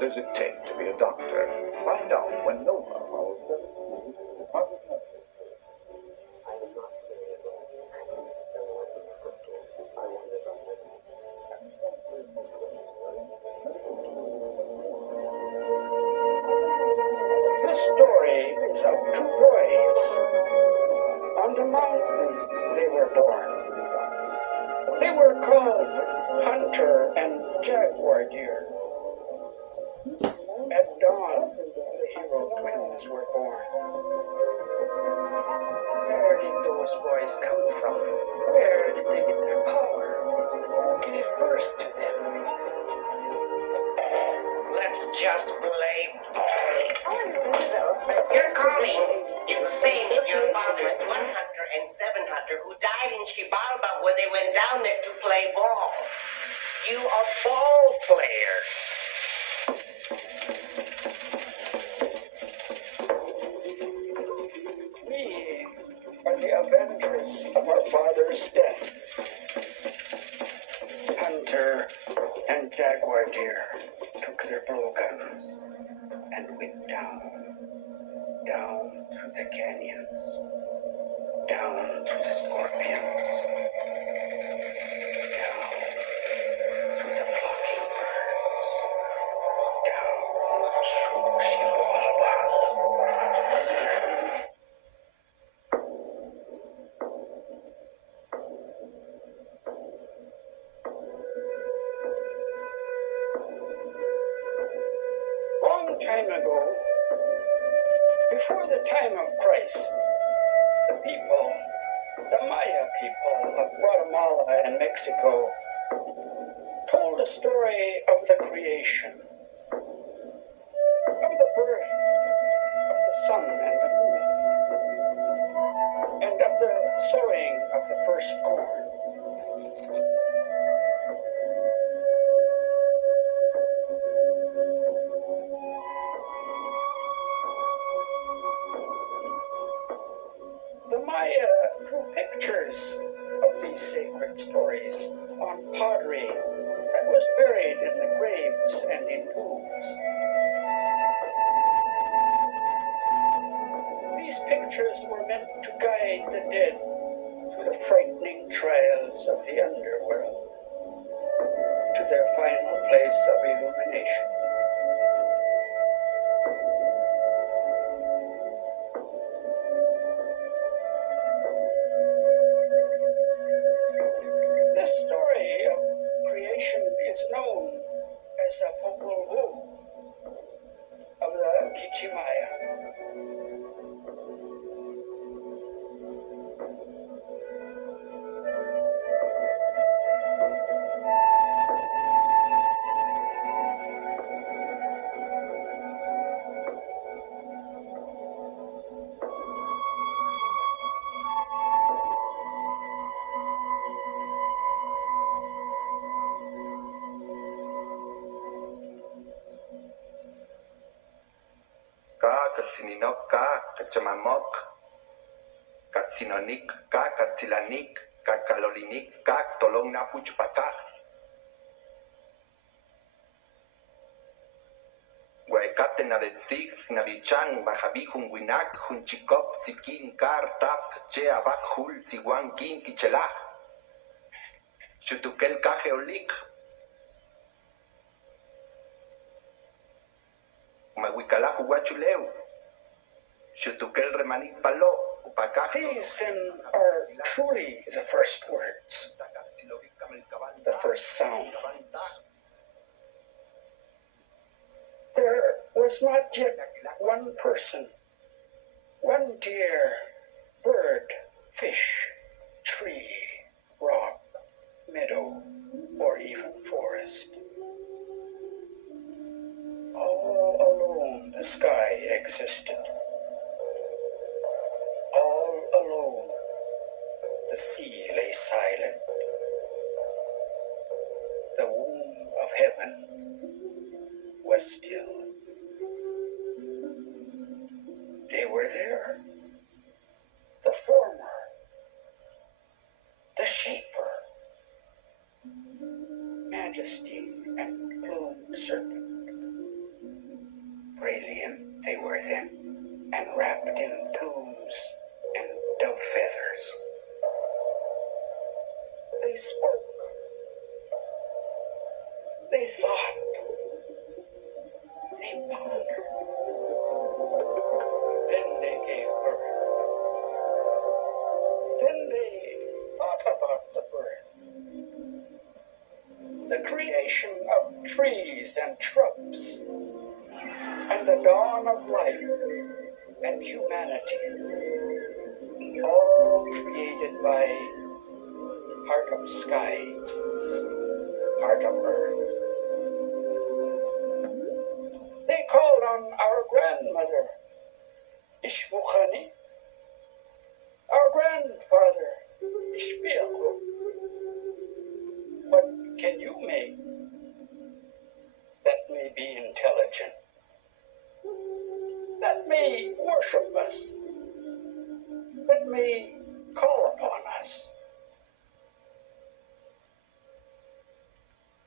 does it take to be a doctor? Find out when Nova follows them. This story is of two boys. On the mountain they were born. They were called Hunter and Jaguar Deer. At dawn, the hero twins were born. Where did those boys come from? Where did they get their power? Who gave birth to them? Let's just play ball. You're calling. It's the same as your father's 1 hunter and 7 hunter who died in Xibalba where they went down there to play ball. You are ball players. We are the avengers of our father's death. Hunter and Jaguar Deer took their blowguns and went down through the canyons, down through the scorpions, down through the flocking birds, down through Xibalbas. Long time ago, before the time of Christ, the people, the Maya people of Guatemala and Mexico, told the story of the creation, of the birth of the sun and the moon, and of the sowing of the first corn. The Maya drew pictures of these sacred stories on pottery that was buried in the graves and in tombs. These pictures were meant to guide the dead through the frightening trials of the underworld to their final place of illumination. This story of creation is known as the Popol Vuh of the Kichimaya. Ka katsininok ka kachamamok katsinonik ka katsilanik kakalolinik ka tolong napuchpaka Guaecate navetsig navichan bajabijun winak junchikop sikin kar tap che abak hul siwan kin kichela chutukel kajeolik Mahuicalajo guachuleu chutukel remanik palo upakaj These then are truly the first words, the first sound. There was not yet one person, one deer, bird, fish, tree, rock, meadow, or even forest. All alone the sky existed. All alone the sea lay silent. The womb of heaven was still. They were there. The former, the shaper, majesty and plumed serpent, them and wrapped in plumes and dove feathers. They spoke. They thought. They pondered. Then they gave birth. Then they thought about the birth. The creation of trees and shrubs, and the dawn of life and humanity, all created by heart of sky, heart of earth. They called on our grandmother, Ishmukhani, our grandfather, Ishbiaku. What can you make that may be intelligent, that may worship us, that may call upon us?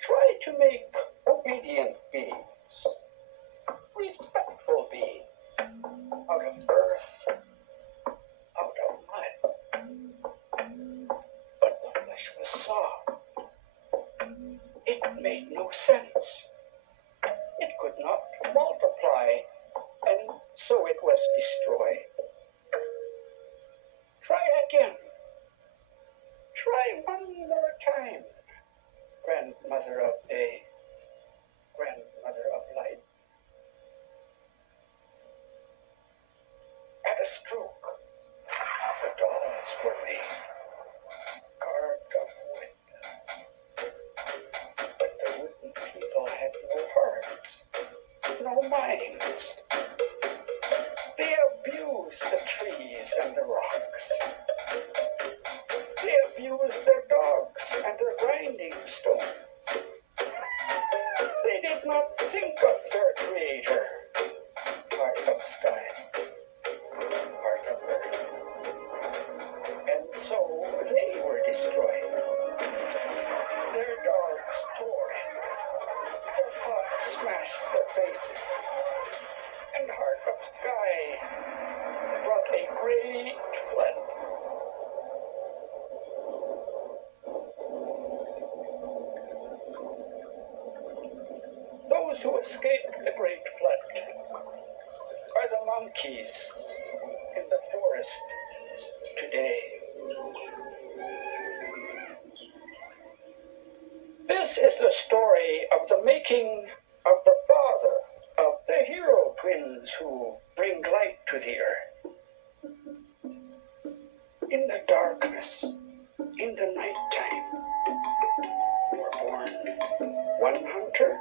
Try to make obedient beings, respectful beings, out of earth, out of mud. But the flesh was soft. It made no sense. It could not multiply, and so it was destroyed. Try again. Try one more time, grandmother of day, grandmother of light. At a stroke, the dolls were made, carved of wood. But the wooden people had no hearts, no minds. They abused the trees and the rocks. They abused their dogs and their grinding stones. They did not think of their creator, heart of sky, heart of earth. And so they were destroyed. Their dogs tore it. Their pots smashed their faces. And heart of sky brought a great flood. Those who escaped the great flood are the monkeys in the forest today. This is the story of the making of the father of the hero twins who bring light to the earth. In the darkness, in the nighttime, were born one hunter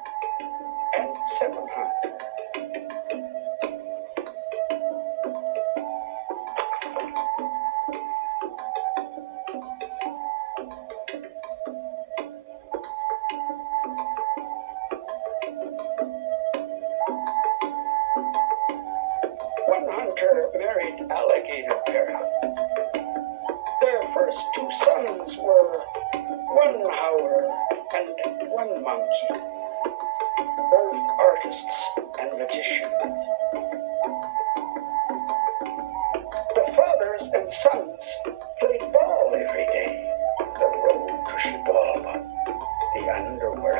and seven hunters. 1 hunter married alligator parrot. Their first 2 sons were 1 howler and 1 monkey, both artists and magicians. The fathers and sons played ball every day, the road to Shibalba, the underworld.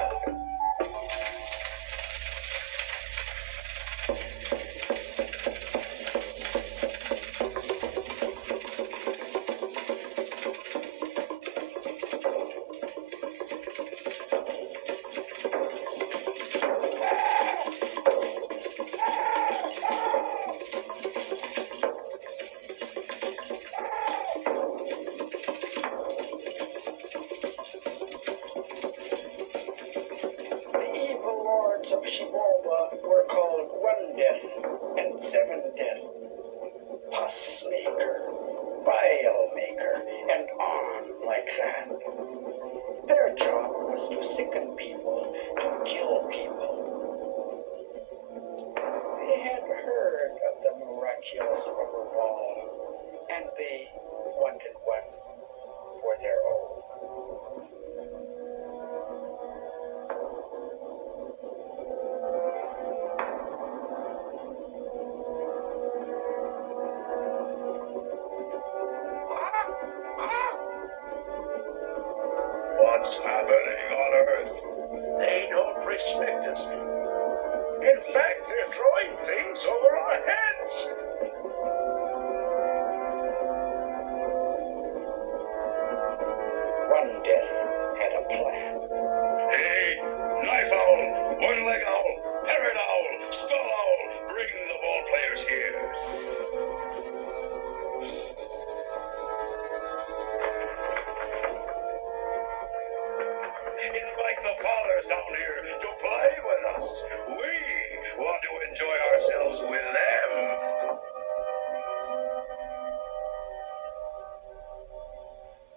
Of Shibalba were called 1 Death and 7 Death, Pus Maker, Bile Maker, and on like that. Their job was to sicken people, to kill people. They had heard of the miraculous rubber ball, and they wanted one for their own. In fact, they're throwing things over our heads. One death had a plan. Hey, knife owl, one-leg owl, parrot owl, skull owl, bring the ball players here. Invite the fathers down here to play with us. We want to enjoy ourselves with them.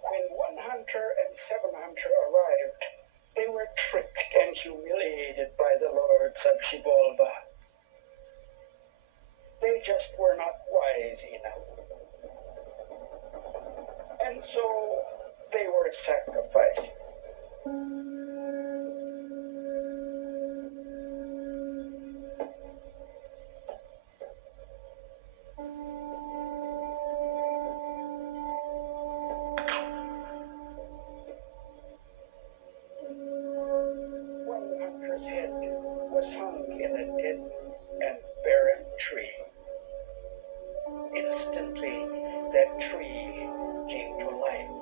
When one hunter and seven hunter arrived, they were tricked and humiliated by the lords of Xibalba. They just were not wise enough. And so they were sacrificed. One hunter's head was hung in a dead and barren tree. Instantly, that tree came to life,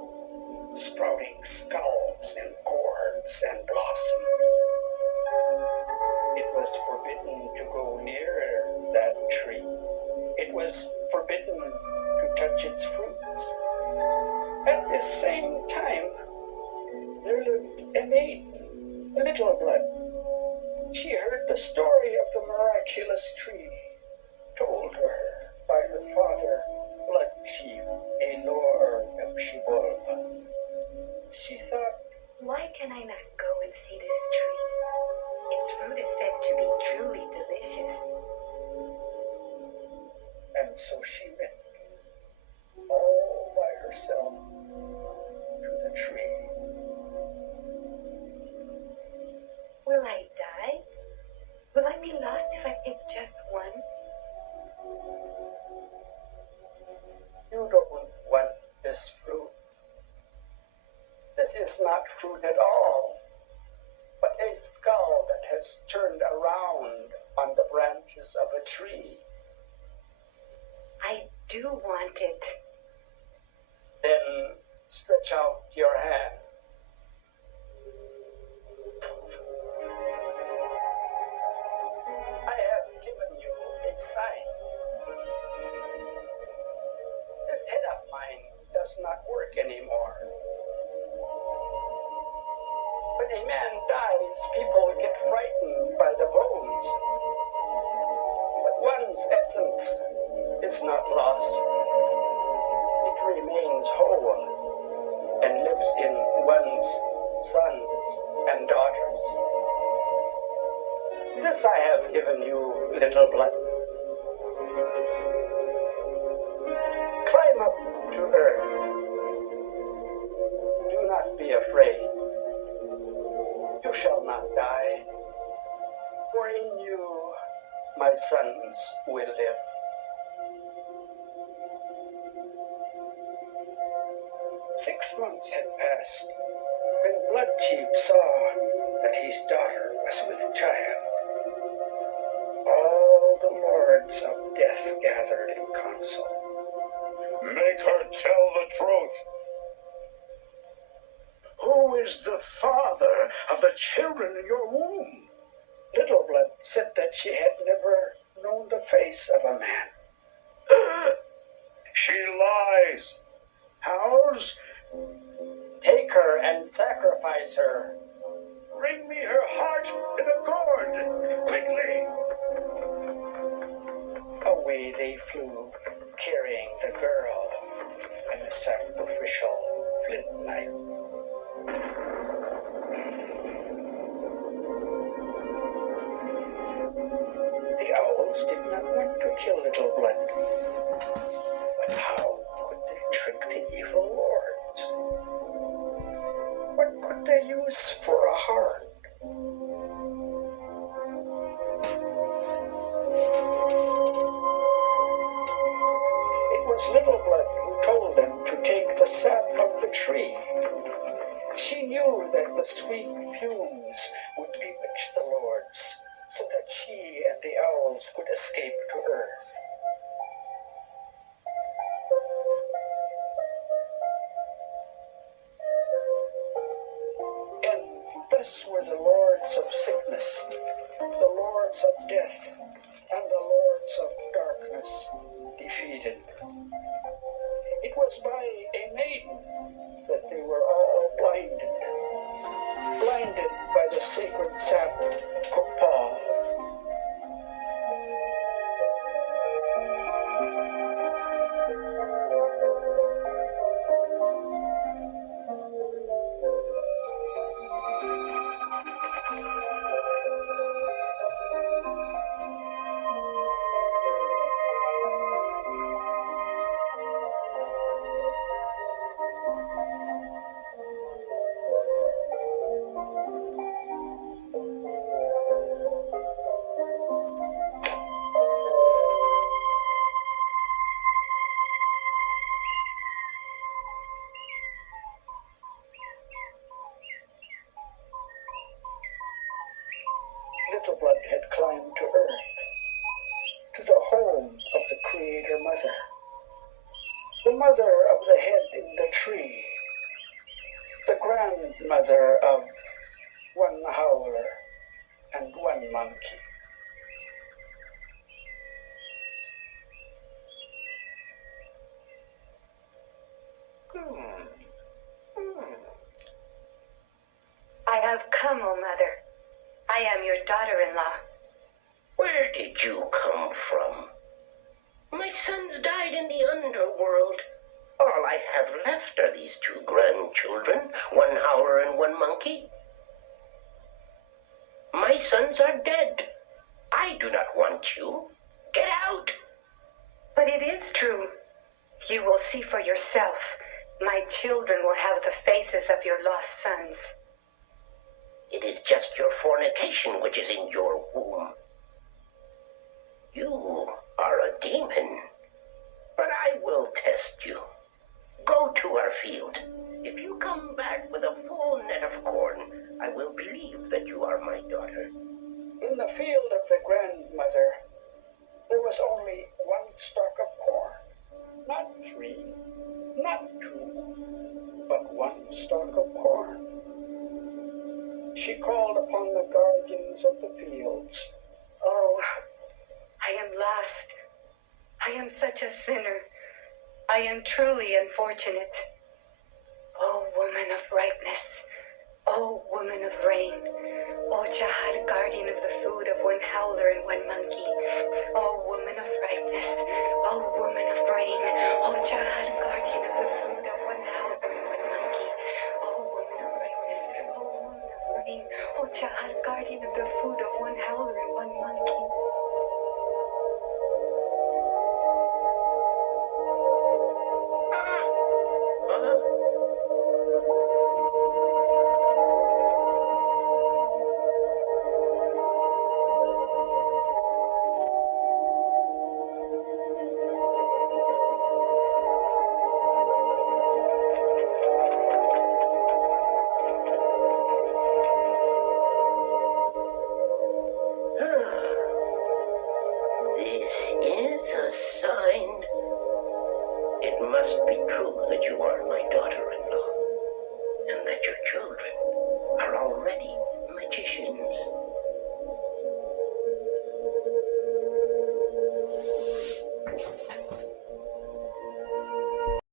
sprouting skulls and gourds and blossoms. It was forbidden to go near that tree. It was forbidden to touch its fruits. At this same time, there lived a maiden, Little Blood. She heard the story of the miraculous tree, told her by her father, Blood Chief, a lord of Xibalba. She thought, why can I not go and see this tree? Its fruit is said to be truly delicious. and so she went, all by herself, to the tree. Will I die? Will I be lost if I pick just one? You don't want this fruit. This is not fruit at all, but a skull that has turned around on the branches of a tree. I do want it. Then stretch out your hand. I have given you a sign. This head of mine does not work anymore. When a man dies, people get frightened by the bones. But one's essence is not lost. It remains whole and lives in one's sons and daughters. This I have given you, Little Blood. Climb up to earth. Do not be afraid. You shall not die, for in you my sons will live. 6 months had passed when Blood Chief saw that his daughter was with child. All the lords of death gathered in council. Make her tell the truth. Who is the father of the children in your womb? Little Blood said that she had never known the face of a man. She lies. House, take her and sacrifice her. Bring me her heart in a gourd, quickly. Away they flew, carrying the girl and a sacrificial flint knife. The owls did not want to kill Little Blood. But how could they trick the evil lords? What could they use for a heart? It was Little Blood who told them to take the sap of the tree. She knew that the sweet fumes would bewitch the lords, lords of death and the lords of darkness defeated. It was by a maiden that they were all blinded. Blinded by the sacred sap of Paul. Little Blood had climbed to earth, to the home of the Creator Mother, the mother of the head in the tree, the grandmother of one howler and one monkey. I have come, O Mother. I am your daughter-in-law. Where did you come from? My sons died in the underworld. All I have left are these two grandchildren, one howler and one monkey. My sons are dead. I do not want you. Get out! But it is true. You will see for yourself. My children will have the faces of your lost sons. It is just your fornication which is in your womb. You are a demon. But I will test you. Go to our field. If you come back with a full net of corn, I will believe that you are my daughter. In the field of the grandmother, there was only one stalk of corn. Not 3, not 2, but one stalk of corn. She called upon the guardians of the fields. Oh, I am lost. I am such a sinner. I am truly unfortunate. O woman of ripeness, O woman of rain, O Jahad, guardian of the food of one howler and one monkey, O woman of ripeness, O woman of rain, O Jahad, guardian of the food of one howler and one monkey, O woman of ripeness, O woman of rain, O Jahad, guardian of the food of one howler and one monkey. This is a sign. It must be true that you are my daughter.